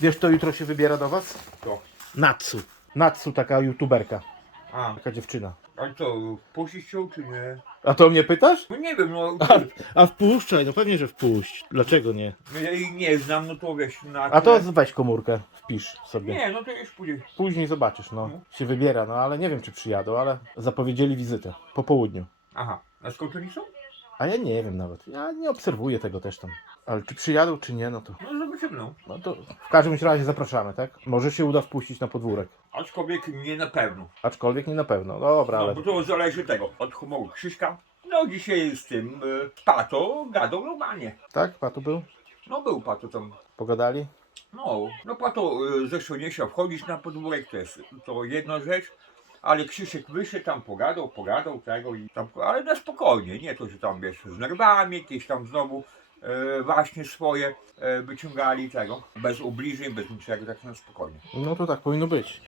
Wiesz, kto jutro się wybiera do was? To. Natsu. Natsu, taka youtuberka. A, Taka dziewczyna. a co, puścić ją czy nie? A to mnie pytasz? No nie wiem, no, A, a wpuszczaj, no pewnie, że wpuść. Dlaczego nie? no ja jej nie znam, no to wiesz, na A to tyle- weź komórkę, wpisz sobie. Nie, no to już pójdzie. Później zobaczysz, no. Się wybiera, no ale nie wiem, czy przyjadą, ale zapowiedzieli wizytę. Po południu. Aha, a skąd oni są? A ja nie wiem nawet. Ja nie obserwuję tego też tam. Ale czy przyjadą, czy nie, no to. No no. To w każdym razie zapraszamy, tak? Może się uda wpuścić na podwórek. Aczkolwiek nie na pewno. Aczkolwiek nie na pewno. Dobra, No ale. bo to zależy tego, od humoru Krzyśka. No dzisiaj z tym y, Pato gadał normalnie. Tak? Patu był? No był Pato tam. Pogadali? No, no Pato y, zresztą nie chciał wchodzić na podwórek, to jest to jedna rzecz. Ale Krzysiek wyszedł tam, pogadał, pogadał tego i tam, ale na spokojnie, nie to, że tam wiesz, z nerwami, jakieś tam znowu właśnie swoje e, wyciągali tego, bez ubliżeń, bez niczego, tak na spokojnie. No to tak powinno być.